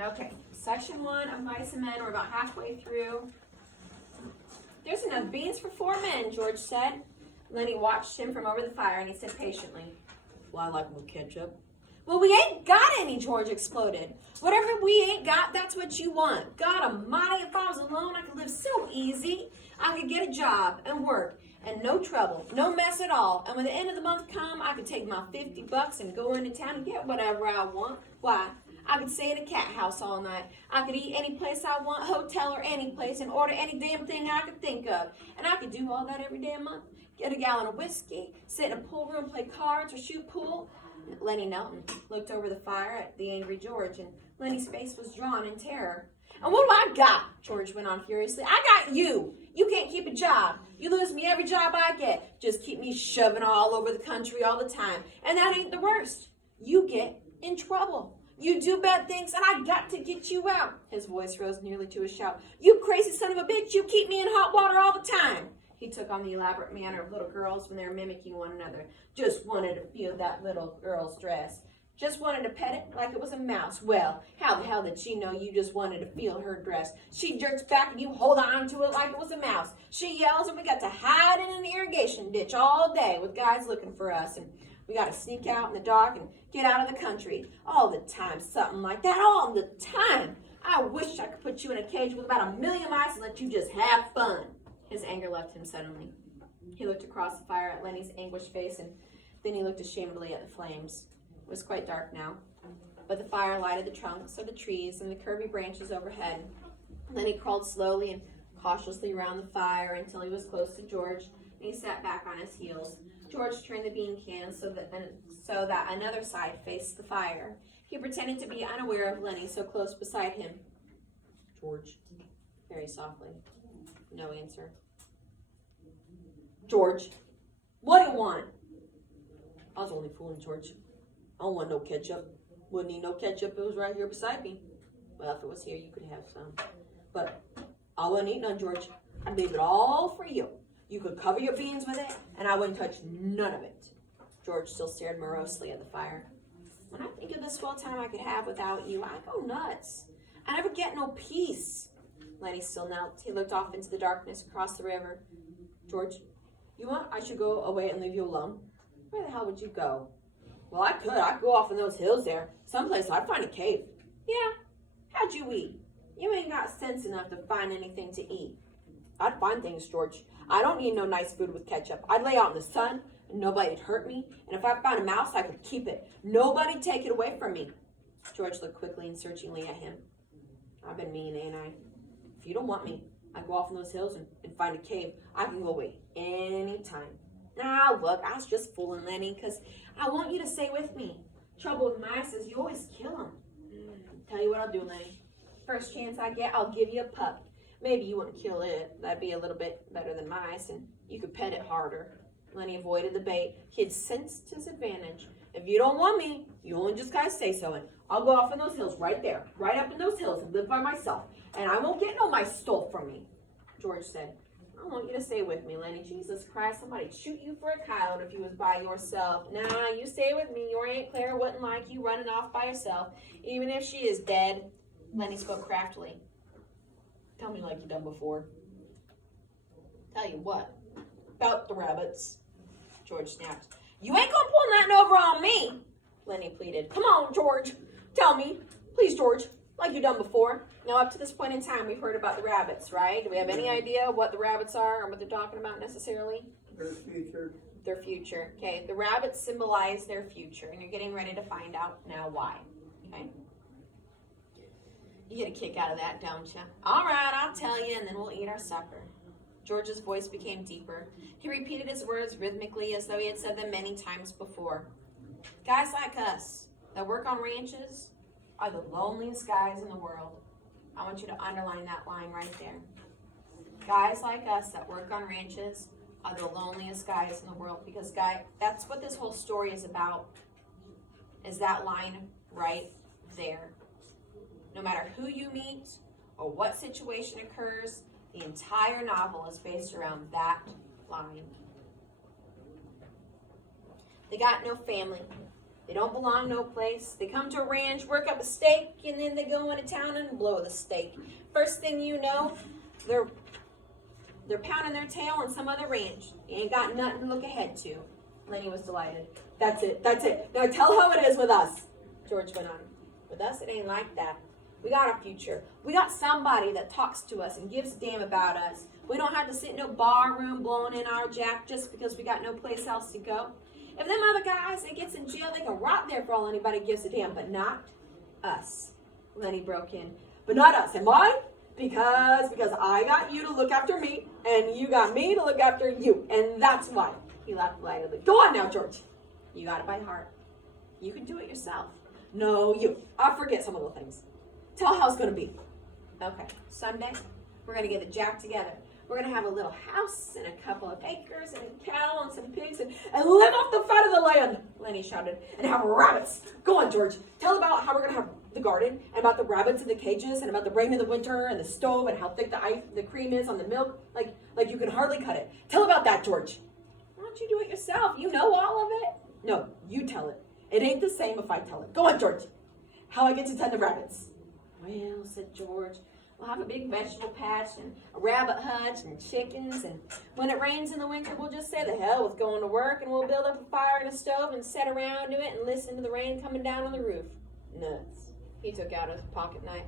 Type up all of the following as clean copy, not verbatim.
Okay, section 1 of Mice and Men. We're about halfway through. There's enough beans for 4 men, George said. Lenny watched him from over the fire, and he said patiently, well, I like them with ketchup. Well, we ain't got any, George exploded. Whatever we ain't got, that's what you want. God almighty, if I was alone, I could live so easy. I could get a job and work and no trouble, no mess at all. And when the end of the month come, I could take my $50 and go into town and get whatever I want. Why? I could stay in a cat house all night. I could eat any place I want, hotel or any place, and order any damn thing I could think of. And I could do all that every damn month. Get a gallon of whiskey, sit in a pool room, play cards or shoot pool. Lenny knelt and looked over the fire at the angry George, and Lenny's face was drawn in terror. And what do I got? George went on furiously. I got you. You can't keep a job. You lose me every job I get. Just keep me shoving all over the country all the time. And that ain't the worst. You get in trouble. You do bad things, and I got to get you out. His voice rose nearly to a shout. You crazy son of a bitch. You keep me in hot water all the time. He took on the elaborate manner of little girls when they were mimicking one another. Just wanted to feel that little girl's dress. Just wanted to pet it like it was a mouse. Well, how the hell did she know you just wanted to feel her dress? She jerks back and you hold on to it like it was a mouse. She yells and we got to hide in an irrigation ditch all day with guys looking for us. And we got to sneak out in the dark and get out of the country. All the time, something like that. All the time. I wish I could put you in a cage with about 1,000,000 mice and let you just have fun. His anger left him suddenly. He looked across the fire at Lenny's anguished face, and then he looked ashamedly at the flames. It was quite dark now, but the fire lighted the trunks of the trees and the curvy branches overhead. Lenny crawled slowly and cautiously around the fire until he was close to George, and he sat back on his heels. George turned the bean can so that another side faced the fire. He pretended to be unaware of Lenny so close beside him. George, very softly. No answer. George, what do you want? I was only fooling, George. I don't want no ketchup. Wouldn't need no ketchup if it was right here beside me. Well, if it was here, you could have some. But I wouldn't eat none, George. I'd leave it all for you. You could cover your beans with it, and I wouldn't touch none of it. George still stared morosely at the fire. When I think of the swell time I could have without you, I go nuts. I never get no peace. Lenny still knelt. He looked off into the darkness across the river. George, you want I should go away and leave you alone? Where the hell would you go? Well, I could. I'd go off in those hills there. Someplace I'd find a cave. Yeah? How'd you eat? You ain't got sense enough to find anything to eat. I'd find things, George. I don't need no nice food with ketchup. I'd lay out in the sun, and nobody'd hurt me. And if I found a mouse, I could keep it. Nobody'd take it away from me. George looked quickly and searchingly at him. I've been mean, ain't I? If you don't want me, I go off in those hills and find a cave. I can go away anytime. Now, look, I was just fooling Lenny because I want you to stay with me. Trouble with mice is you always kill them. Tell you what I'll do, Lenny. First chance I get, I'll give you a pup. Maybe you wouldn't kill it. That'd be a little bit better than mice, and you could pet it harder. Lenny avoided the bait. He had sensed his advantage. If you don't want me, you only just gotta say so, and I'll go off in those hills right there, right up in those hills and live by myself, and I won't get no mice stole from me. George said, I want you to stay with me, Lenny. Jesus Christ, somebody'd shoot you for a coyote if you was by yourself. Nah, you stay with me. Your Aunt Claire wouldn't like you running off by yourself, even if she is dead. Lenny spoke craftily. Tell me like you done before. Tell you what? About the rabbits. George snapped. You ain't gonna pull nothing over on me, Lenny pleaded. Come on, George. Tell me. Please, George. Like you done before. Now, up to this point in time, we've heard about the rabbits, right? Do we have any idea what the rabbits are or what they're talking about necessarily? Their future. Their future. Okay, the rabbits symbolize their future, and you're getting ready to find out now why. Okay? You get a kick out of that, don't you? All right, I'll tell you, and then we'll eat our supper. George's voice became deeper. He repeated his words rhythmically as though he had said them many times before. Guys like us that work on ranches are the loneliest guys in the world. I want you to underline that line right there. Guys like us that work on ranches are the loneliest guys in the world, because that's what this whole story is about, is that line right there. No matter who you meet or what situation occurs, the entire novel is based around that line. They got no family. They don't belong no place. They come to a ranch, work up a steak, and then they go into town and blow the steak. First thing you know, they're pounding their tail on some other ranch. You ain't got nothing to look ahead to. Lenny was delighted. That's it. Now tell how it is with us, George went on. With us, it ain't like that. We got a future. We got somebody that talks to us and gives a damn about us. We don't have to sit in no bar room blowing in our jack just because we got no place else to go. If them other guys that gets in jail, they can rot there for all anybody gives a damn, but not us. Lenny broke in. But not us. And why? Because I got you to look after me, and you got me to look after you. And that's why. He laughed lightly. Go on now, George. You got it by heart. You can do it yourself. No, you. I'll forget some of the things. Tell how it's going to be. Okay, Sunday, we're going to get the jack together. We're going to have a little house and a couple of acres and cattle and some pigs and live off the fat of the land, Lenny shouted, and have rabbits. Go on, George. Tell about how we're going to have the garden and about the rabbits in the cages and about the rain in the winter and the stove and how thick the cream is on the milk, like you can hardly cut it. Tell about that, George. Why don't you do it yourself? You know all of it. No, you tell it. It ain't the same if I tell it. Go on, George. How I get to tend the rabbits. Well, said George, we'll have a big vegetable patch and a rabbit hutch and chickens, and when it rains in the winter, we'll just say the hell with going to work, and we'll build up a fire and a stove and sit around to it and listen to the rain coming down on the roof. Nuts. He took out his pocket knife.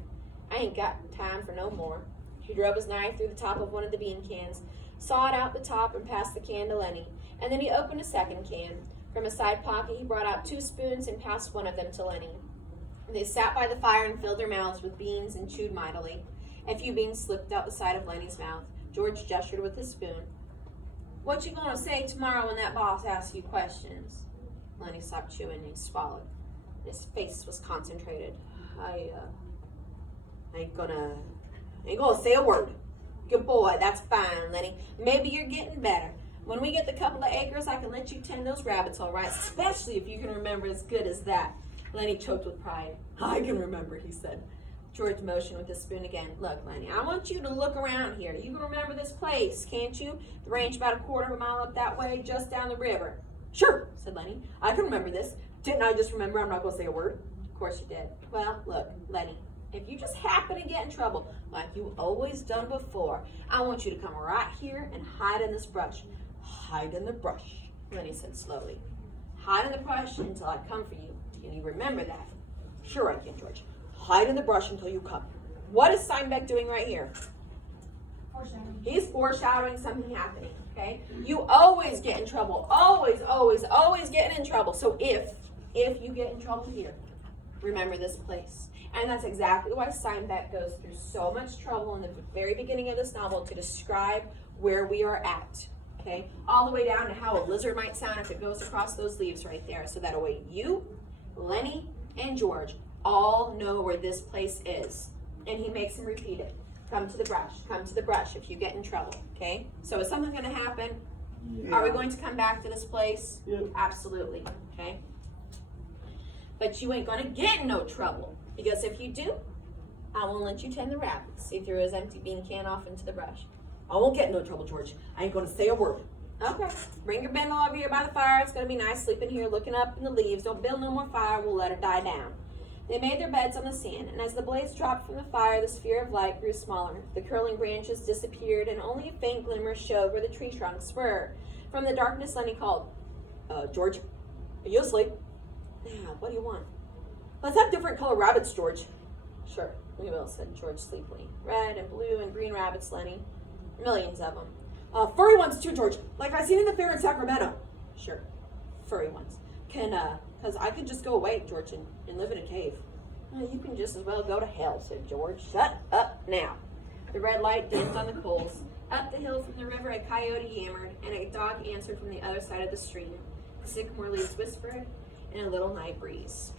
I ain't got time for no more. He drove his knife through the top of one of the bean cans, sawed out the top, and passed the can to Lenny, and then he opened a second can. From a side pocket, he brought out 2 spoons and passed one of them to Lenny. They sat by the fire and filled their mouths with beans and chewed mightily. A few beans slipped out the side of Lenny's mouth. George gestured with his spoon. What you gonna say tomorrow when that boss asks you questions? Lenny stopped chewing and he swallowed. His face was concentrated. I ain't gonna say a word. Good boy, that's fine, Lenny. Maybe you're getting better. When we get the couple of acres, I can let you tend those rabbits all right, especially if you can remember as good as that. Lenny choked with pride. I can remember, he said. George motioned with his spoon again. Look, Lenny, I want you to look around here. You can remember this place, can't you? The ranch about a quarter of a mile up that way, just down the river. Sure, said Lenny. I can remember this. Didn't I just remember I'm not going to say a word? Of course you did. Well, look, Lenny, if you just happen to get in trouble, like you've always done before, I want you to come right here and hide in this brush. Hide in the brush, Lenny said slowly. Hide in the brush until I come for you. Can you remember that? Sure I can, George. Hide in the brush until you come. What is Steinbeck doing right here? Foreshadowing. He's foreshadowing something happening, okay? You always get in trouble. Always getting in trouble. So if you get in trouble here, remember this place. And that's exactly why Steinbeck goes through so much trouble in the very beginning of this novel to describe where we are at. Okay, all the way down to how a lizard might sound if it goes across those leaves right there. So that way you, Lenny, and George all know where this place is. And he makes them repeat it. Come to the brush if you get in trouble. Okay, so is something going to happen? Yeah. Are we going to come back to this place? Yeah. Absolutely. Okay, but you ain't going to get in no trouble, because if you do, I won't let you tend the rabbits. He threw his empty bean can off into the brush. I won't get in no trouble, George. I ain't going to say a word. Okay. Bring your bundle over here by the fire. It's going to be nice sleeping here, looking up in the leaves. Don't build no more fire. We'll let it die down. They made their beds on the sand, and as the blaze dropped from the fire, the sphere of light grew smaller. The curling branches disappeared, and only a faint glimmer showed where the tree trunks were. From the darkness, Lenny called, George, are you asleep? Yeah, what do you want? Let's have different color rabbits, George. Sure, we will, said George sleepily. Red and blue and green rabbits, Lenny. Millions of them. Furry ones too, George. Like I seen in the fair in Sacramento. Sure, furry ones. Because I could just go away, George, and live in a cave. You can just as well go to hell, said George. Shut up now. The red light dimmed on the coals. Up the hill from the river, a coyote yammered, and a dog answered from the other side of the stream. The sycamore leaves whispered in a little night breeze.